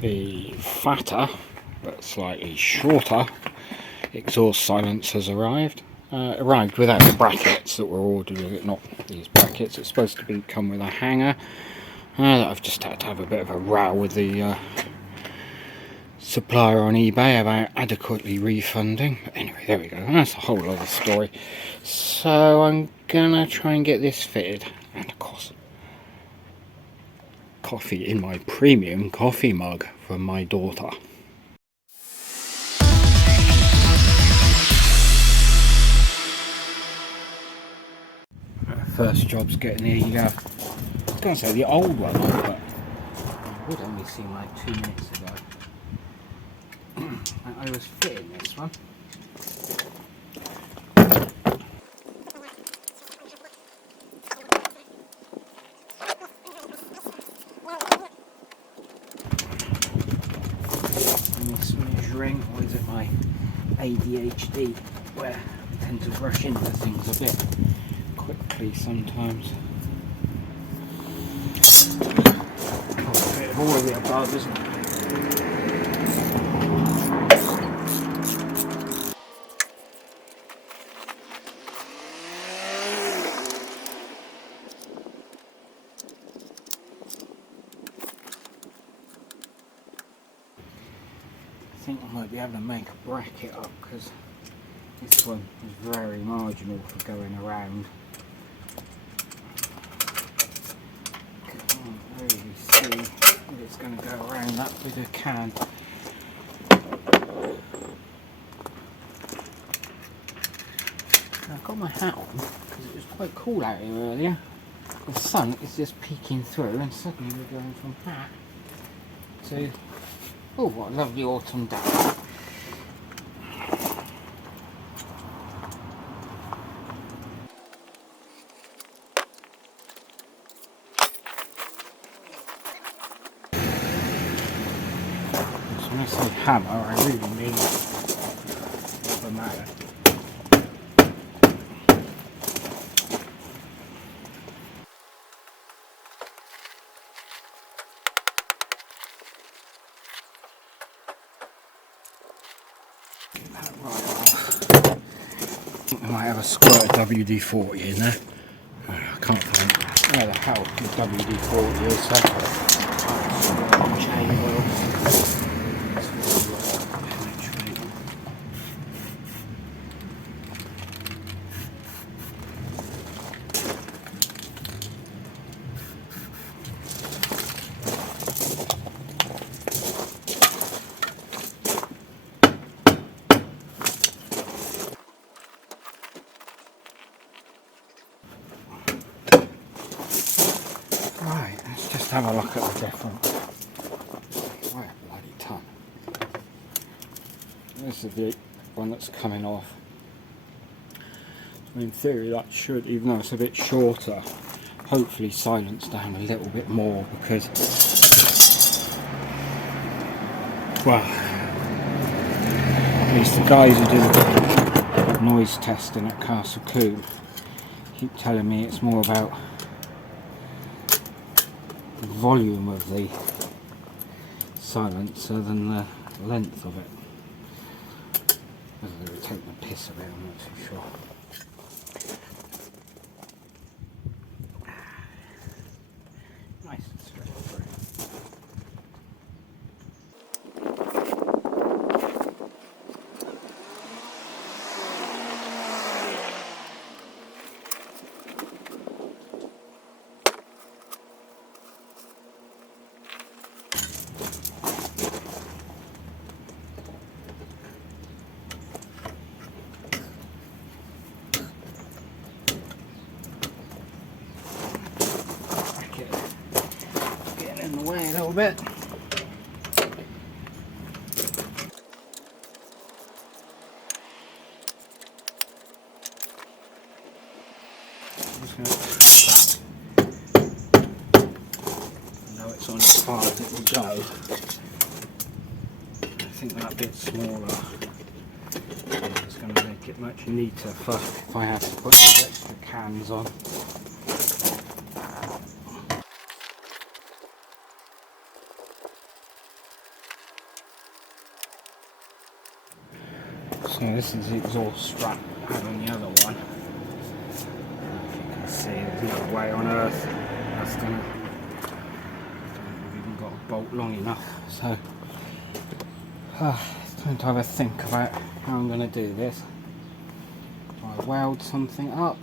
The fatter but slightly shorter exhaust silence has arrived. Arrived without the brackets that were ordered with it, not these brackets. It's supposed to come with a hanger. I've just had to have a bit of a row with the supplier on eBay about adequately refunding. But anyway, there we go. That's a whole other story. So I'm gonna try and get this fitted, and of course, coffee in my premium coffee mug from my daughter. First job's getting the, I was going to say the old one on, but it would only seem like 2 minutes ago. I was fitting this one. Mismeasuring, or is it my ADHD where I tend to rush into things a bit quickly sometimes. Probably a bit of all of the above, isn't it? I think I might be able to make a bracket up because this one is very marginal for going around. Can't really see if it's going to go around that with a can. I've got my hat on because it was quite cool out here earlier. The sun is just peeking through and suddenly we're going from hat to, oh, what a lovely autumn day. So when I say hammer, I really mean the mallet. Get that right off. I might have a squirt of WD-40 in there. Oh, I can't find where the hell the WD-40 is. So chain oil. Right, let's just have a look at the difference. Right, a bloody ton. This is the one that's coming off. In theory that should, even though it's a bit shorter, hopefully silence down a little bit more because, well, at least the guys who do the noise testing at Castle Coombe keep telling me it's more about the volume of the silencer than the length of it. Whether they were taking the piss a bit, I'm not too sure. Nice and straight through. Getting in the way a little bit. I'm just going to twist that. I know it's on as far as it will go. I think that bit smaller is going to make it much neater if I have to put those extra cans on. So this is the exhaust strap I had on the other one. If you can see, there's no way on earth that's gonna. I've even got a bolt long enough. So it's time to have a think about how I'm going to do this. Do I weld something up?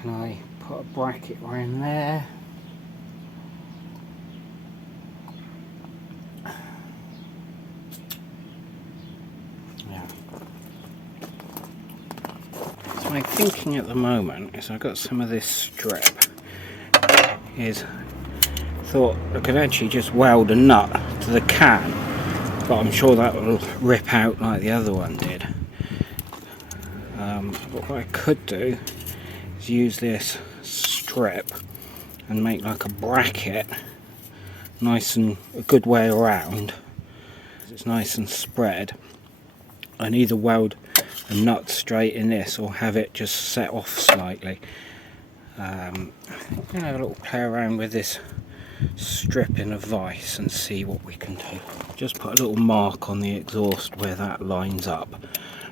Can I put a bracket around there? Yeah. So my thinking at the moment is I've got some of this strip. Thought I could actually just weld a nut to the can, but I'm sure that will rip out like the other one did. But what I could do is use this strip and make like a bracket, nice and a good way around. It's nice and spread, and either weld a nut straight in this or have it just set off slightly. I'm going to have a little play around with this strip in a vise and see what we can do. Just put a little mark on the exhaust where that lines up,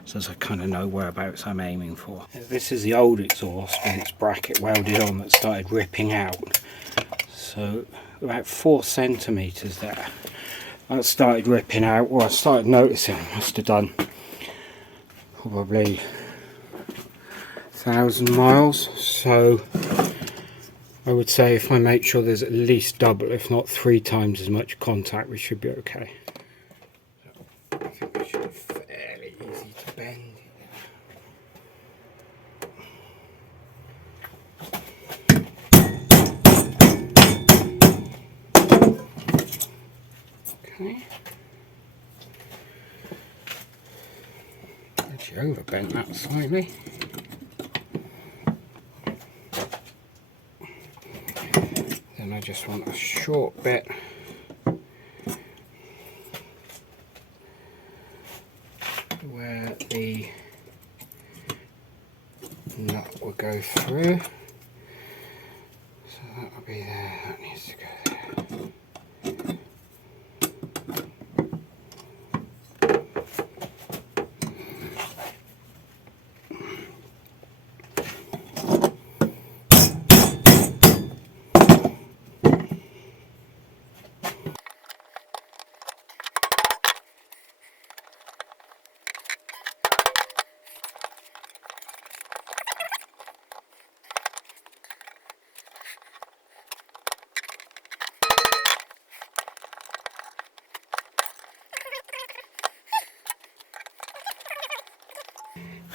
so as I kind of know whereabouts I'm aiming for. This is the old exhaust with its bracket welded on that started ripping out. So about 4 centimetres there. That started ripping out, or I started noticing. I must have done probably 1,000 miles. So I would say if I make sure there's at least double, if not 3 times as much contact, we should be okay. I think this should be fairly easy to bend. Okay. Actually overbent that slightly. Then I just want a short bit where the nut will go through. So that will be there, that needs to go there.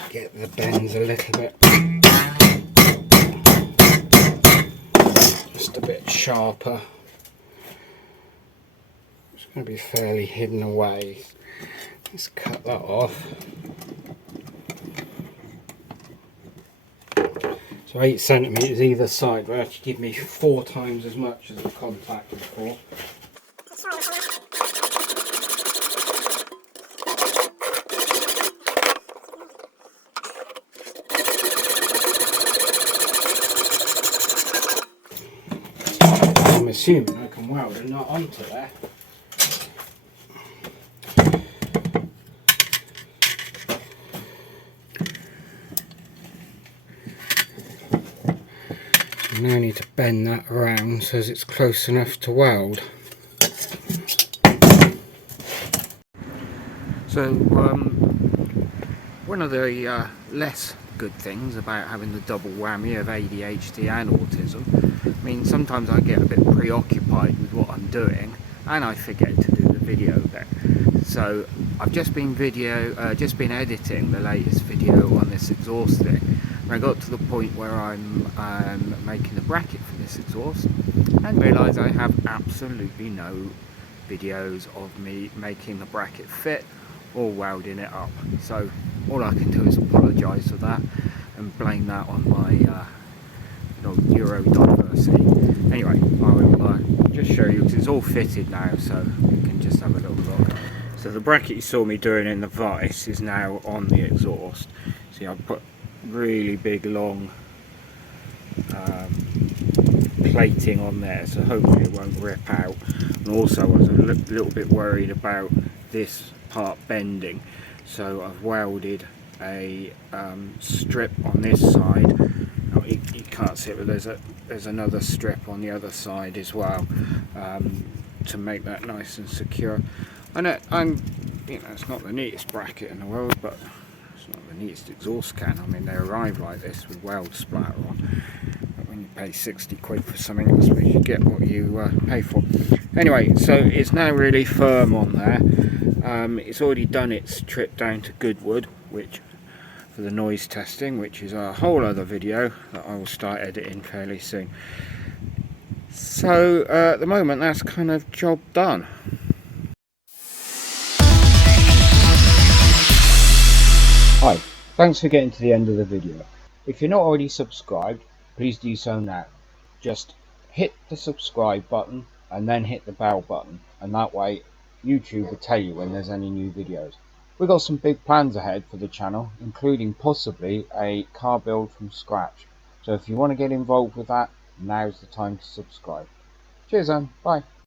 Get the bends a little bit, just a bit sharper. It's going to be fairly hidden away. Let's cut that off. So 8 centimetres either side will actually give me 4 times as much as the contact before. I'm assuming I can weld a nut onto there. I now need to bend that around so as it's close enough to weld. So one of the less good things about having the double whammy of ADHD and autism, I mean, sometimes I get a bit preoccupied with what I'm doing and I forget to do the video bit. So I've just been editing the latest video on this exhaust thing, and I got to the point where I'm making the bracket for this exhaust and realised I have absolutely no videos of me making the bracket fit or welding it up. So all I can do is apologise for that and blame that on my neurodiversity. Anyway, I will just show you, because it's all fitted now, so you can just have a little look. So the bracket you saw me doing in the vise is now on the exhaust. See, I've put really big long plating on there, so hopefully it won't rip out. And also I was a little bit worried about this part bending, So I've welded a strip on this side. Oh, you can't see it, but there's another strip on the other side as well, to make that nice and secure. And it's not the neatest bracket in the world, but it's not the neatest exhaust can. I mean, they arrive like this with weld splatter on. But when you pay 60 quid for something, I suppose you get what you pay for. Anyway, so it's now really firm on there. It's already done its trip down to Goodwood, which for the noise testing, which is a whole other video that I will start editing fairly soon. So at the moment, that's kind of job done. Hi, thanks for getting to the end of the video. If you're not already subscribed, please do so now. Just hit the subscribe button and then hit the bell button, and that way YouTube will tell you when there's any new videos. We've got some big plans ahead for the channel, including possibly a car build from scratch. So if you want to get involved with that, now's the time to subscribe. Cheers then, bye.